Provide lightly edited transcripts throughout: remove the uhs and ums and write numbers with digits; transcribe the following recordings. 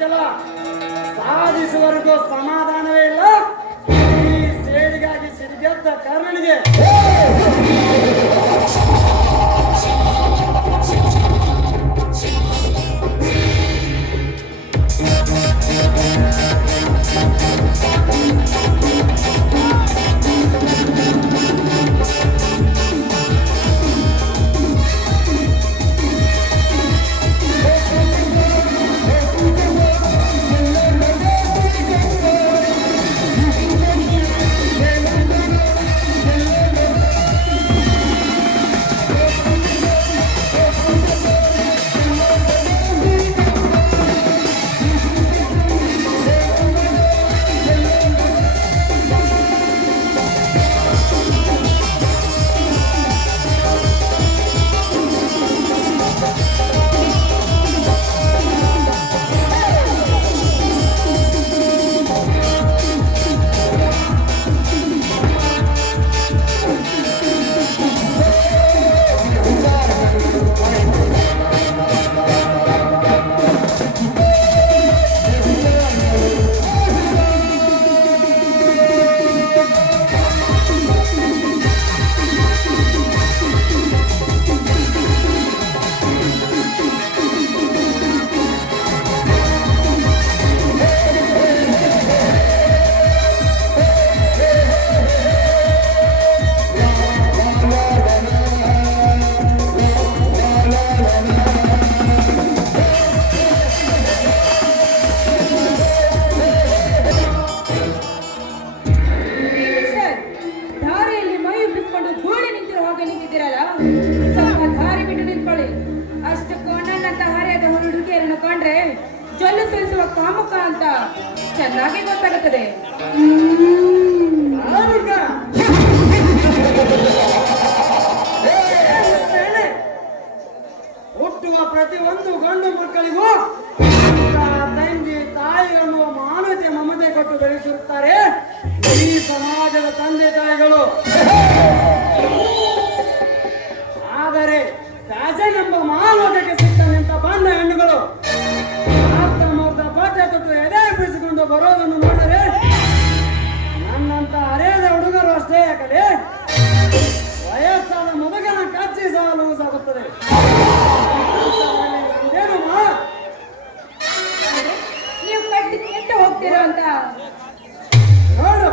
ಛಲ ಸಾಧಿಸುವವರೆಗೂ ಸಮಾಧಾನವೇ ಇಲ್ಲ. ಈ ಸೇಡಿಗಾಗಿ ಸಿಡಿಗೆದ್ದ ಕರ್ಣನಿಗೆ ಜೊಲ್ಲು ಸುರಿಸುವ ಕಾಮುಕ ಅಂತ ಚೆನ್ನಾಗಿ ಗೊತ್ತಾಗುತ್ತದೆ. ಹುಟ್ಟುವ ಪ್ರತಿಯೊಂದು ಗಂಡು ಮಕ್ಕಳಿಗೂ ತಂಗಿ ತಾಯಿ ಅನ್ನುವ ಮಾನವತೆ ಮಮತೆ ಕೊಟ್ಟು ಬೆಳೆಸಿರುತ್ತಾರೆ ಈ ಸಮಾಜದ ತಂದೆ ತಾಯಿಗಳು. ಆದರೆ ಫ್ಯಾಷನ್ ಎಂಬ ಮಾನವತೆಗೆ ಸಿಕ್ಕ ನಿಂತ ಬಂದ ಹೆಣ್ಣುಗಳು ಪಾಠ್ಯ ತೊಟ್ಟು ಎದೆ ಬಿಡಿಸಿಕೊಂಡು ಬರೋದನ್ನು ನೋಡಿದರೆ ನನ್ನಂತ ಅರೇದ ಹುಡುಗರು ಅಷ್ಟೇ ಯಾಕಲೆ ವಯಸ್ಸಾದ ಮುದುಗನ ಕಚ್ಚಿ ಸಾಲು ಸಾಗುತ್ತದೆ. ನೀವು ಕೆಟ್ಟು ಹೋಗ್ತೀರೋ ಅಂತ ನೋಡು,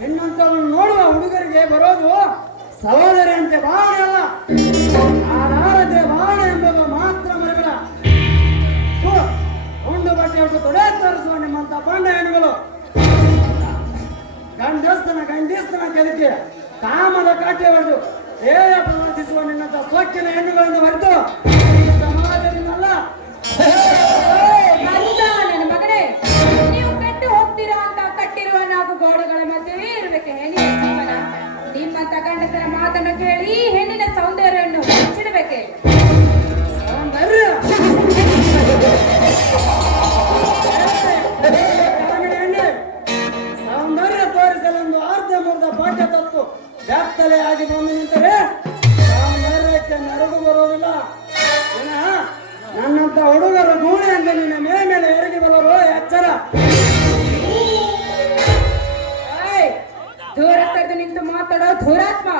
ನಿನ್ನಂತವನ್ನು ನೋಡುವ ಹುಡುಗರಿಗೆ ಬರೋದು ಸಹೋದರಿ ಅಂತೆ ಭಾವನೆ ಅಲ್ಲ, ಆಧಾರತೆ ಭಾವನೆ ಎಂಬುದು ಮಾತ್ರ ಮರಿಬೇಡ. ಉಂಡು ಬಟ್ಟೆ ಹೊಟ್ಟು ತೊಡೆ ತರಿಸುವ ನಿಮ್ಮಂತ ಬಂಡ ಹೆಣ್ಣುಗಳು ಗಂಡಸ್ತನ ಕೆದಕಿ ಕಾಮದ ಕಾಟೆ ಹೊಡೆದು ದೇಹ ಪ್ರದರ್ಶಿಸುವ ನಿನ್ನಂತ ಸೊಕ್ಕಿನ ಹೆಣ್ಣುಗಳಿಂದ ಹೊರತು ಈ ಸಮಾಜದಿಂದಲ್ಲ. ನನ್ನ ಮಗನೇ, ನೀವು ಕೆಟ್ಟು ಹೋಗ್ತೀರಾ ಅಂತ ಕಟ್ಟಿರುವ ನಾಲ್ಕು ಗೋಡೆಗಳ ಮಧ್ಯೆ ಇರಬೇಕು ಹೆಣ್ಣಿನ ಜೀವನ. ನಿಮ್ಮಂತ ಗಂಡಸರ ಮಾತನ್ನು ಕೇಳಿ ಹೆಣ್ಣಿನ ಸೌಂದರ್ಯವನ್ನು ಮುಚ್ಚಿಡಬೇಕೆ? ಸೌಂದರ್ಯ ತೋರಿಸಲೆಂದು ಅರ್ಧಮರ್ಧ ಪಾಠ್ಯ ತತ್ತು ವ್ಯಾಪ್ತಲೆ ಆಗಿ ಬಂದು ನಿಂತರೆ ಸೌಂದರ್ಯಕ್ಕೆ ಮೆರುಗು ಬರುವುದಿಲ್ಲ. ನನ್ನಂತ ಹುಡುಗರು ಗೂಳಿ ಅಂತ ನಿನ್ನ ಮೇಲೆ ಎರಗಿ ಬರೋರು ಎಚ್ಚರ. ದೂರ ಕರೆದು ನಿಂತು ಮಾತಾಡೋ ಧೂರಾತ್ಮ,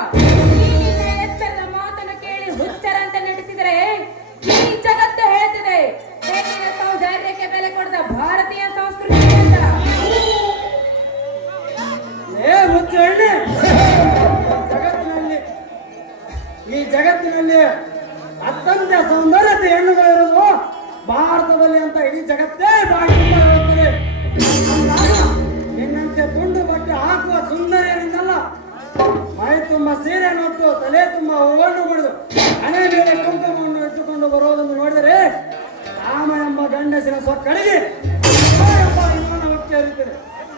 ಎಚ್ಚರದ ಮಾತನ್ನು ಕೇಳಿ ಹುಚ್ಚರ ಅಂತ ನಡೆಸಿದರೆ ಈ ಜಗತ್ತು ಹೇಳ್ತಿದೆ ಹೆಣ್ಣಿನ ಸೌಂದರ್ಯಕ್ಕೆ ಬೆಲೆ ಕೊಡದ ಭಾರತೀಯ ಸಂಸ್ಕೃತಿ ಅಂತ. ಈ ಜಗತ್ತಿನಲ್ಲಿ ಅತ್ಯಂತ ಸೌಂದರ್ಯತೆ ಹೆಣ್ಣುಗಳಿರುವುದು ಭಾರತದಲ್ಲಿ ಅಂತ ಇಡೀ ಜಗತ್ತೇ ಬಾಯಿ ತುಂಬ ಹೇಳುತ್ತದೆ. ನಿನ್ನಂತೆ ತುಂಡು ಬಟ್ಟೆ ಹಾಕುವ ಸುಂದರಿಯರಿಂದಲ್ಲ, ಮೈ ತುಂಬ ಸೀರೆ ನೋಟ್ಟು ತಲೆ ತುಂಬ ಹೂವನ್ನು ಕುಡಿದು ಹಣೆ ಮೇಲೆ ಕುಂಕುಮವನ್ನು ಇಟ್ಟುಕೊಂಡು ಬರುವುದನ್ನು ನೋಡಿದರೆ ಕಾಮ ಎಂಬ ಗಂಡಸಿನ ಸೊಕ್ಕಳಿಗೆ ಎಂಬ ವಿಮಾನ ಹುಟ್ಟಿರುತ್ತದೆ.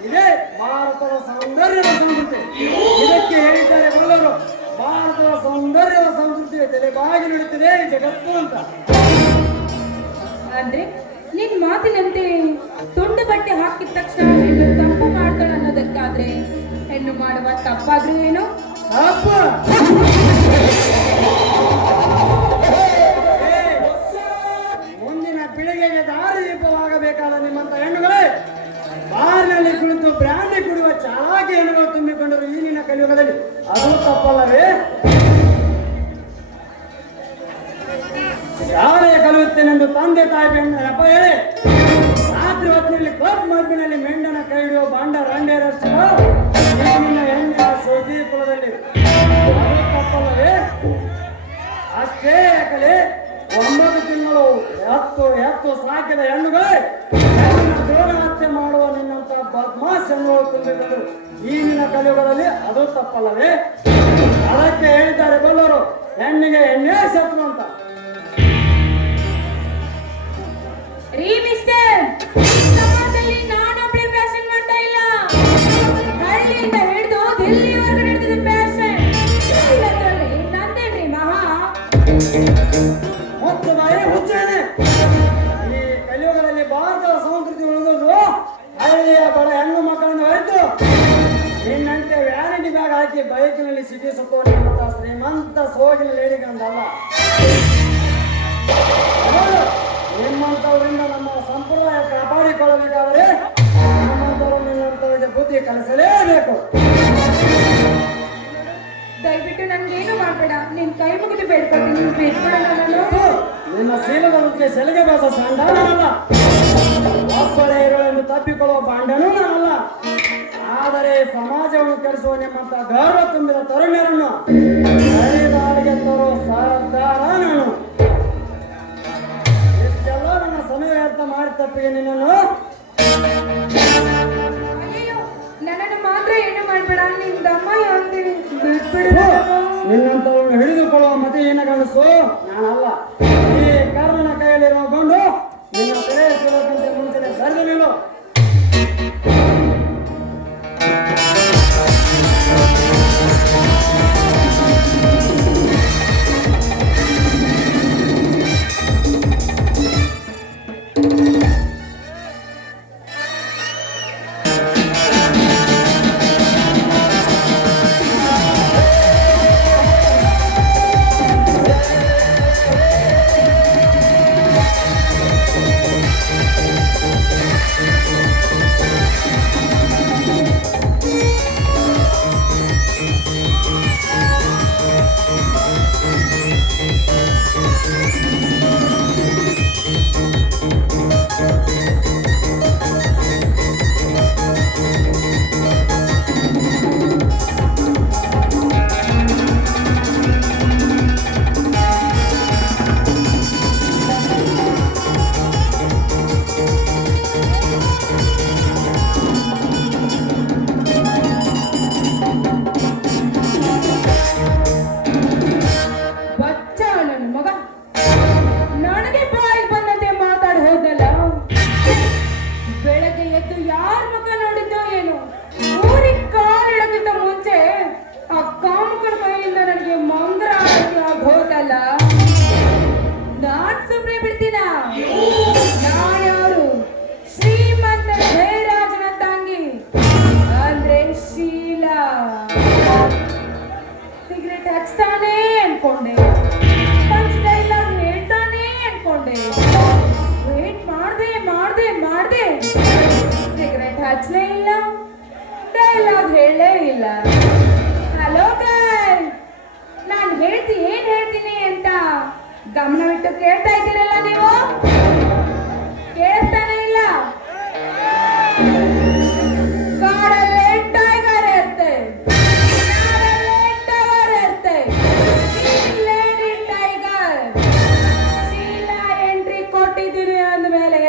ಇದೇ ಭಾರತದ ಸೌಂದರ್ಯದ ಸಂಸ್ಕೃತಿ. ಇದಕ್ಕೆ ಹೇಳಿದ್ದಾರೆ ಬಲ್ಲವರು, ಭಾರತದ ಸೌಂದರ್ಯದ ಸಂಸ್ಕೃತಿ ತಲೆಬಾಗಿ ನಡೀತಿದೆ ಈ ಜಗತ್ತು ಅಂತ. ಅಂದ್ರೆ ನಿನ್ ಮಾತಿನಂತೆ ತುಂಡು ಬಟ್ಟೆ ಹಾಕಿದ ತಕ್ಷಣ ಹೆಣ್ಣು ತಪ್ಪು ಮಾಡ್ತಾಳೆ ಅನ್ನೋದಕ್ಕಾದ್ರೆ ಹೆಣ್ಣು ಮಾಡುವ ತಪ್ಪಾದ್ರೂ ಏನು? ಮುಂದಿನ ಪೀಳಿಗೆಗೆ ದಾರಿದೀಪವಾಗಬೇಕು ಬೇಕಾದ ನಿಮ್ಮಂತ ಹೆಣ್ಣುಗಳೇ ಬಾರಿನಲ್ಲಿ ಕುಳಿತು ಬ್ರಾಂಡಿ ಕುಡಿಯುವ ಚಾಲಾಕಿ ಹೆಣ್ಣುಗಳು ತುಂಬಿಕೊಂಡರು ಈ ನಿನ್ನ ಕಲಿಯುಗದಲ್ಲಿ. ಅದು ತಪ್ಪಲ್ಲವೇ? ಶಾಲೆಯ ಕಲಿಯುತ್ತೇನೆಂದು ತಂದೆ ತಾಯಿ ಬೆಣ್ಣ ನೆಪ ಹೇಳಿ ರಾತ್ರಿ ಹೊತ್ತಿನಲ್ಲಿ ಕ್ಲಬ್ ಮಬ್ಬಿನಲ್ಲಿ ಮೆಂಡನ ಕೈ ಹಿಡಿಯುವ ಬಾಂಡ ರಂಡೇರಷ್ಟು ನಿನ್ನ ಹೆಣ್ಣಿನ ಸೋಗಿ ಕುಲದಲ್ಲಿ. ಅದು ತಪ್ಪಲ್ಲವೇ? ಅಷ್ಟೇ ಯಾಕಲೆ 9 ತಿಂಗಳು ಎತ್ತು ಸಾಕಿದ ಹೆಣ್ಣುಗಳೇ ದ್ರೋಣ ಹತ್ಯೆ ಮಾಡುವ ನಿನ್ನಂತ ಬದ್ಮಾಸ್ ಹೆಣ್ಣುಗಳು ತುಂಬಿಕೊಂಡರು ಈ ನಿನ್ನ ಕಲಿಯುಗದಲ್ಲಿ. ಅದು ತಪ್ಪಲ್ಲವೇ? ಅದಕ್ಕೆ ಹೇಳಿದ್ದಾರೆ ಬಲ್ಲವರು, ಹೆಣ್ಣಿಗೆ ಎಣ್ಣೆ ಶತ್ರು ಅಂತ. ರೀ ಮಿಸ್ಟರ್, ಸಮಾಜದಲ್ಲಿ ನಾನೊಬ್ಳೆ ಫ್ಯಾಷನ್ ಮಾಡ್ತಾ ಇಲ್ಲ. ಹಳ್ಳಿಯಿಂದ ಹಿಡಿದು ದಿಲ್ಲಿವರೆಗೂ ನಡೆದಿದೆ ಫ್ಯಾಷನ್. ಇದರಲ್ಲಿ ನಂದೇನ್ರಿ ಮಹಾ? ಮತ್ತು ಬಾಯಿ ಹುಚ್ಚೇನೆ. ಈ ಕಲಿಯುಗದಲ್ಲಿ ಭಾರತದ ಸಂಸ್ಕೃತಿ ಉಳಿದುದು ಹಳ್ಳಿಯ ಬಡ ಹೆಣ್ಣು ಮಕ್ಕಳನ್ನು ಹೊರತು ನಿನ್ನಂತೆ ವ್ಯಾನಿಟಿ ಬ್ಯಾಗ್ ಹಾಕಿ ಬೈಕಿನಲ್ಲಿ ಸಿಗಿಸುತ್ತೋ ನಿಮ್ಮಂತ ಶ್ರೀಮಂತ ಸೋಗಿನ ಲೇಡಿಗಂದಲ್ಲ. ಹೌದು, ನಿಮ್ಮಂತವರಿಂದ ನಮ್ಮ ಸಂಪ್ರದಾಯ ಕಾಪಾಡಿಕೊಳ್ಳಬೇಕಾದರೆ ನಮ್ಮಂತವರು ನಿನ್ನಂತವರಿಗೆ ಬುದ್ಧಿ ಕಲಿಸಲೇಬೇಕು. ದಯವಿಟ್ಟು ನನ್ಗೇನು ಮಾಡ್ಬೇಡ, ನಿನ್ ಕೈ ಮುಗಿದು ಬೇಡ್ಕೊಳ್ತೀನಿ, ಬೇಡ್ಬೇಡ ನಾನು. ನಿನ್ನ ಶೀಲದ ಬಗ್ಗೆ ಸೆಲೆಗೆ ಬಾಸ ಸಂಡ ನಾನಲ್ಲ, ಒಬ್ಬಳೇ ಇರುವೆಂದು ತಪ್ಪಿಕೊಳ್ಳುವ ಬಾಂಡನೂ ನಾನಲ್ಲ. ಆದರೆ ಸಮಾಜವನ್ನು ಕೆಡಿಸುವ ನಿಮ್ಮಂತ ಗೌರವ ತುಂಬಿದ ತರುಣ್ಯರನ್ನು ಹರಿದಾರಿಗೆ ತರುವ ಸರ್ದಾರ ನಾನು. ಇಷ್ಟೆಲ್ಲ ನನ್ನ ಸಮಯ ವ್ಯರ್ಥ ಮಾಡಿ ತಪ್ಪಿಗೆ ನಿನ್ನನ್ನು. ಅಯ್ಯೋ, ನನ್ನನ್ನು ಮಾತ್ರ ಏನು ಮಾಡ್ಬೇಡ, ನಿನ್ ದಮ್ಮ ಅಂತೀನಿ, ಬಿಟ್ಬಿಡು. ನಿನ್ನಂತವನ್ನು ಹಿಡಿದುಕೊಳ್ಳುವ ಮತಿ ಏನ ಗಂಡಸು ನಾನಲ್ಲ. ಈ ಕರ್ಣನ ಕೈಯಲ್ಲಿರುವ ಗೊಂಡು ನಿನ್ನ ತೆರೆಯ ಸುಲಭಂತೆ ಮುಂಚೆನೆ ಸರಿದು ನಿಲ್ಲು. ಹಚ್ಚಲೇ ಇಲ್ಲ, ಡೈಲಾಗ್ ಹೇಳಲೇ ಇಲ್ಲ. ಹಲೋ ಗೈಸ್, ನಾನು ಏನ್ ಹೇಳ್ತೀನಿ ಅಂತ ಗಮನವಿಟ್ಟು ಕೇಳ್ತಾ ಇದ್ದೀರಲ್ಲ ನೀವು? ಕೇಳಿಸ್ತಾನೆ ಇಲ್ಲ? ಕಾಡಲ್ಲೇ ಟೈಗರ್ ಇರುತ್ತೆ, ನಾಡಲ್ಲೇ ಟವರ್ ಇರುತ್ತೆ. ಲೇಡಿ ಟೈಗರ್ ಶೀಲಾ ಎಂಟ್ರಿ ಕೊಟ್ಟಿದ್ದೀರಿ ಅಂದ್ಮೇಲೆ